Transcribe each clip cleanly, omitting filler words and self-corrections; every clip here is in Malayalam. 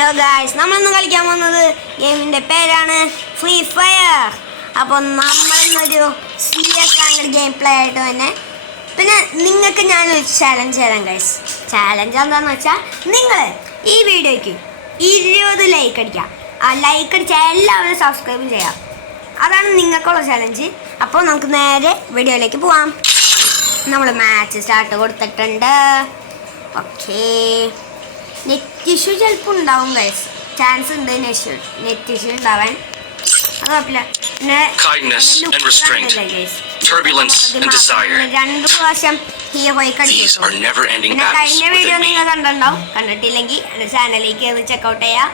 ഹലോ ഗായ്സ്, നമ്മളിന്ന് കളിക്കാൻ പോകുന്നത് ഗെയിമിൻ്റെ പേരാണ് ഫ്രീ ഫയർ. അപ്പോൾ നമ്മളിന്നൊരു സീരിയസ് റാങ്കഡ് ഗെയിം പ്ലേ ആയിട്ട് തന്നെ പിന്നെ നിങ്ങൾക്ക് ഞാനൊരു ചാലഞ്ച് തരാം ഗൈസ്. ചാലഞ്ച് എന്താണെന്ന് വെച്ചാൽ നിങ്ങൾ ഈ വീഡിയോയ്ക്ക് 20 ലൈക്ക് അടിക്കാം. ആ ലൈക്ക് അടിച്ചാൽ എല്ലാവരും സബ്സ്ക്രൈബും ചെയ്യാം. അതാണ് നിങ്ങൾക്കുള്ള ചാലഞ്ച്. അപ്പോൾ നമുക്ക് നേരെ വീഡിയോയിലേക്ക് പോവാം. നമ്മൾ മാച്ച് സ്റ്റാർട്ട് കൊടുത്തിട്ടുണ്ട്. ഓക്കേ, നെറ്റ് ഇഷ്യൂ ചിലപ്പോൾ ഉണ്ടാവും ഗൈസ്, ചാൻസ് ഉണ്ട് നെറ്റ് ഇഷ്യൂ ഉണ്ടാവാൻ. അത് കുഴപ്പമില്ല. പിന്നെ 2 പ്രാവശ്യം ഹീറോയെ കടിച്ചു. പിന്നെ കഴിഞ്ഞ വീഡിയോ നിങ്ങൾ കണ്ടിട്ടുണ്ടാവും. കണ്ടിട്ടില്ലെങ്കിൽ എൻ്റെ ചാനലിലേക്ക് കയറി ചെക്കൗട്ട് ചെയ്യാം.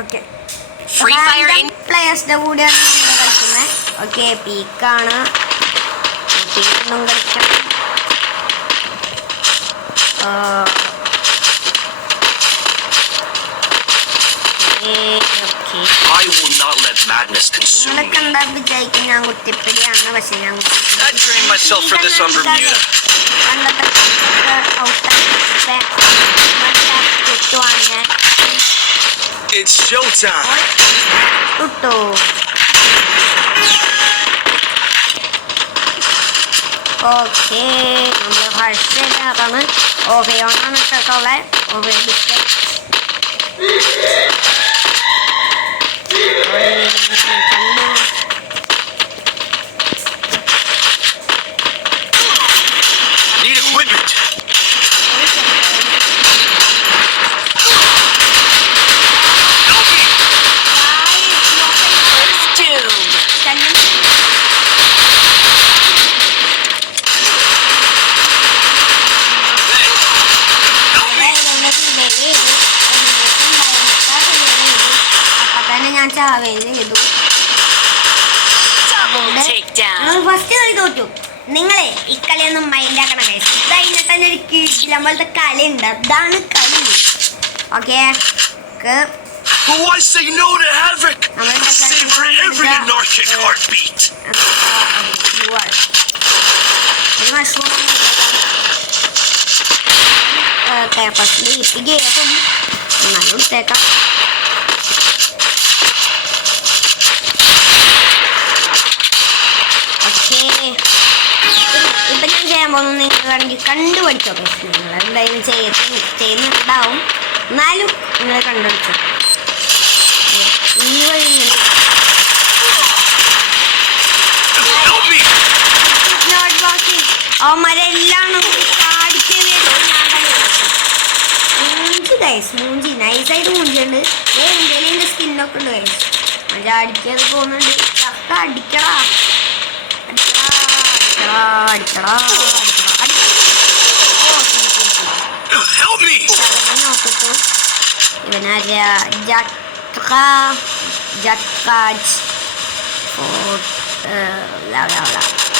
ഓക്കെ, പ്ലേയേഴ്സിൻ്റെ കൂടെയാണ് നമ്മൾ കളിക്കുന്നത്. ഓക്കെ, പീക്കാണ്. പീക്കൊന്നും കളിക്കണം. I will not let madness consume me. I trained myself for this on Bermuda. It's showtime. Okay, നമ്മൾ ഹർഷേതാണ്. ഓവയോണാണ് ഇട്ടിട്ടുള്ളത്. ഓവയോ ഡിസ്പ്ലേ. Need equipment. ഞാൻ ചാവേം ചെയ്തു. ഫസ്റ്റ് കളി തോറ്റു. നിങ്ങളെ ഈ കളിയൊന്നും മൈൻഡ് ആക്കണം. ഇതതിനെ തന്നെ ഒരു കീഴില്ല പോലത്തെ കളി ഉണ്ട്. അതാണ് കളി. Okay, Who I say no to havoc. Savor every anarchic heartbeat. എന്നാലും ഇട്ടേക്കാം. ഇപ്പം ഞാൻ ചെയ്യാൻ പോകുന്നത് നിങ്ങൾ വേണമെങ്കിൽ കണ്ടുപഠിച്ചോ. നിങ്ങൾ എന്തായാലും ചെയ്യുന്നുണ്ടാവും, എന്നാലും നിങ്ങൾ കണ്ടുപിടിച്ചോ. ഈ വഴി അവന്മാരെല്ലാം മൂഞ്ചി നൈസായിട്ട് മൂഞ്ചിയുണ്ട്. എൻ്റെ സ്കിന്നൊക്കെ ഉണ്ട് കൈസ്. അത് അടിക്കാതെ പോകുന്നുണ്ട്. ചക്ക അടിക്കടാ നോക്കട്ടു. ഇവനാരാ?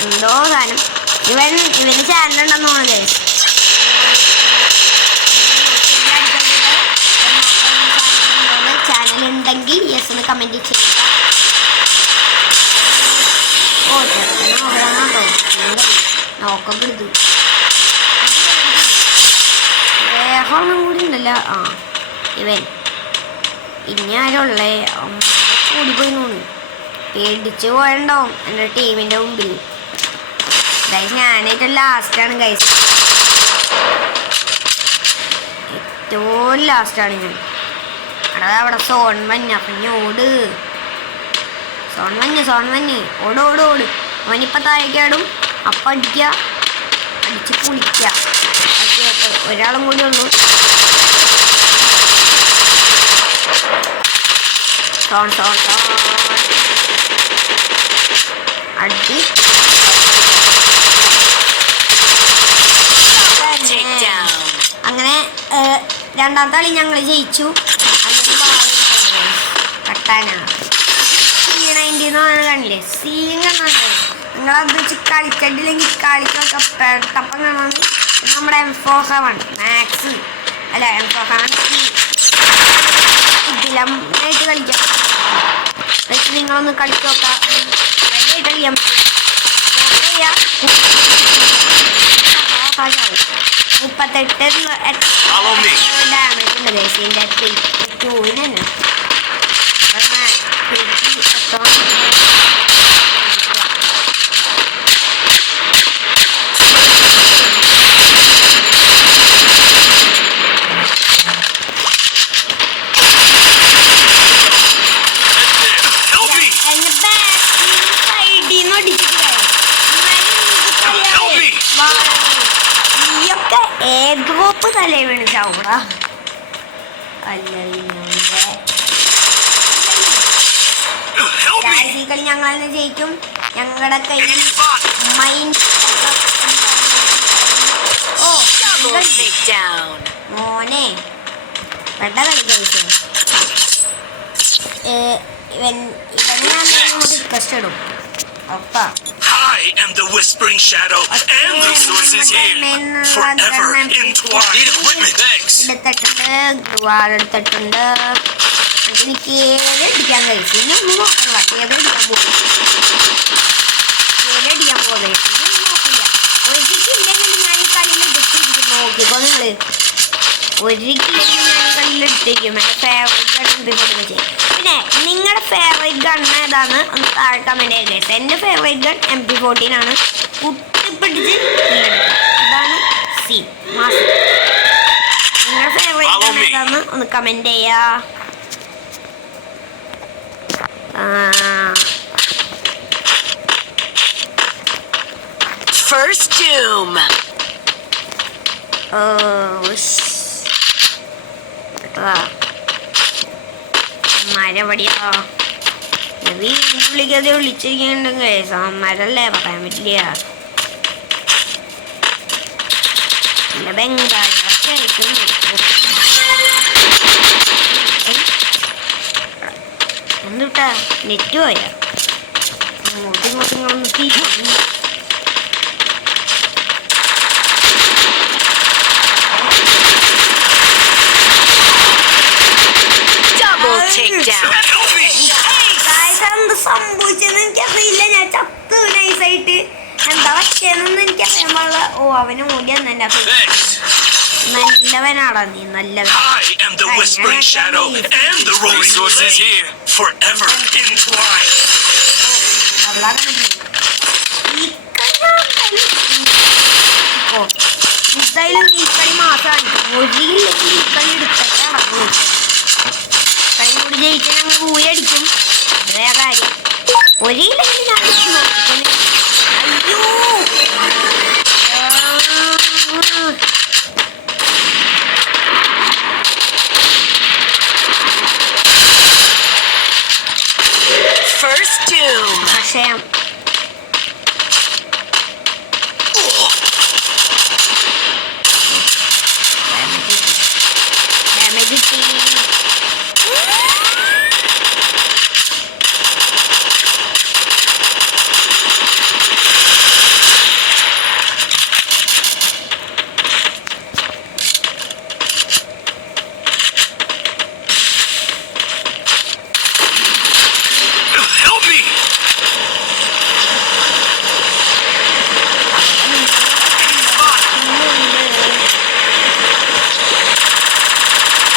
എന്തോ സാധനം. ഇവന് ചാനലുണ്ടെന്ന് തോന്നുന്നു ഗൈസ്. ചാനലുണ്ടെങ്കിൽ യെസ് എന്ന് കമൻറ്റ് ചെയ്യുക. ഓ ചെറുക്കനാട്ടോ നോക്കപ്പെടുത്തു. വേറൊന്നും കൂടി ഉണ്ടല്ലോ. ആ ഇവൻ ഇനി ആരുള്ളേ കൂടിപ്പോയി തോന്നുന്നു. പേടിച്ച് പോയണ്ടാവും എൻ്റെ ടീമിൻ്റെ മുമ്പിൽ. ഗൈസ്, ഞാനേറ്റവും ലാസ്റ്റാണ് ഗൈസ്. ഏറ്റവും ലാസ്റ്റാണ് ഞാൻ. അവിടെ സോൺ മഞ്ഞ. കുഞ്ഞോട് സോൺ മഞ്ഞ് ഓട്. അവനിപ്പം താഴേക്കാടും. അപ്പം അടിക്കുക, അടിച്ച് കുളിക്കുക. ഒരാളും കൂടി ഉള്ളൂ. സോൺ അടി. അങ്ങനെ രണ്ടാമത്തെ കളി ഞങ്ങൾ ജയിച്ചു. കട്ടാനാണ് C90 കണ്ടില്ലേ? സീൻ കാണാൻ നിങ്ങളത് വെച്ച് കളിച്ചിട്ടില്ലെങ്കിൽ കളിക്കൊക്കെ പെട്ടപ്പം കാണാൻ നമ്മുടെ M47 മാക്സ് അല്ല M47 ഇതിലായിട്ട് കളിക്കാം. വെച്ച് നിങ്ങളൊന്ന് കളിച്ച് നോക്കാം. റെഡിയായിട്ട് കളിക്കാം. 38 ഡാമേജ് ഉണ്ട് ഗൈസ്. Help me! ഈ കളി ഞങ്ങൾ തന്നെ ജയിക്കും. ഞങ്ങളുടെ കയ്യിൽ Enemy spot! Mind Double takedown. മോനെ പെട്ട കളി കഴിച്ചു. ഇവനെ ഞാൻ റിക്വസ്റ്റ് ഇടും. I am the Whispering Shadow, and the source is here, forever entwined. Need equipment, thanks. എടുത്തിട്ടുണ്ട്. എനിക്ക് ഏതടിക്കാൻ കഴിച്ചു. ഇനി ഒന്നും നോക്കണ്ട. ഏതടിക്കാൻ പോകുന്നത് നോക്കില്ല. ഒരിക്കലില്ലെങ്കിൽ ഞാൻ ഈ കളിയിൽ എടുത്തിരിക്കും. നോക്കിക്കോ നിങ്ങള്. ഒരിക്കലും ഞാൻ ഈ കളിയിൽ എടുത്തിരിക്കും. എൻ്റെ ഫേവറേറ്റ് ഗൺ ചെയ്യും. പിന്നെ നിങ്ങളുടെ ഫേവറേറ്റ് ഗൺ ഏതാണ് ഒന്ന് താഴെ കമൻറ്റ് ചെയ്യുക. എൻ്റെ ഫേവറേറ്റ് ഗൺ MP14 ആണ്. കുത്തിപ്പിടിച്ച് ഇതാണ് സി മാസം. നിങ്ങളുടെ ഫേവറേറ്റ് ഗൺ ഏതാന്ന് ഒന്ന് കമൻറ്റ് ചെയ്യാ. First doom. മരപടിയാ വീട്ടിലേക്കത് വിളിച്ചിരിക്കുന്നുണ്ടെങ്കിൽ സാമാരല്ലേ പറയാൻ പറ്റില്ല. പിന്നെ ബംഗാളികളൊക്കെ ആയിരിക്കും. എന്തുട്ടാ നെറ്റ് പോയാ ഇങ്ങോട്ടും തിരിഞ്ഞു. എന്ത് സംഭവിച്ചെന്ന് എനിക്കറിയില്ല. ഞാൻ ചത്തു നൈസായിട്ട്. എന്താ പറ്റിയെന്നൊന്നും എനിക്കറിയാൻ പാടില്ല. അവന് മൂടി തന്നെ നല്ലവനാടാ നീ. നല്ലവൻ. I am the Whispering Shadow, and the rolling source is here, forever entwined. എന്തായാലും ഈ കളി മാസമാണ്. ഒരിക്കലും ഈ കളി എടുത്തിട്ട് നടക്കും. കളി കൂടി ജയിച്ചാൽ ഞങ്ങൾ പൂയി അടിക്കും. അതേ കാര്യം. ഒരിക്കലെങ്കിലും ഞാൻ അടിച്ചു നോക്കിക്കോളെ. അയ്യോ First doom. പക്ഷയം damage Help me!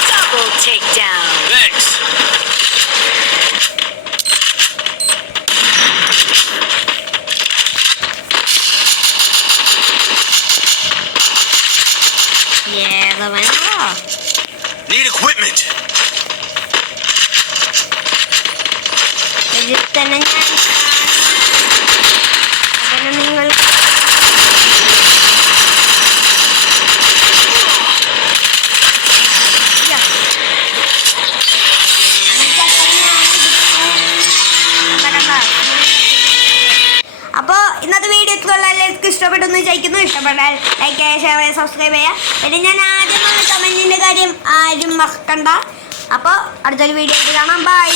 Double takedown. Thanks. ഏതവനാ Need equipment. ഇതിൽ തന്നെ ഞാൻ അതിന് നിങ്ങൾ അപ്പോൾ ഇന്നത്തെ വീഡിയോ എല്ലാവർക്കും ഇഷ്ടപ്പെട്ടെന്ന് വിചാരിക്കുന്നു. ഇഷ്ടപ്പെട്ടാൽ ലൈക്ക് ചെയ്യുക, ഷെയർ ചെയ്യുക, സബ്സ്ക്രൈബ് ചെയ്യുക. പിന്നെ ഞാൻ ആദ്യം കമൻറ്റിൻ്റെ കാര്യം ആരും മറക്കണ്ട. അപ്പോൾ അടുത്തൊരു വീഡിയോ ആയിട്ട് കാണാം. ബൈ.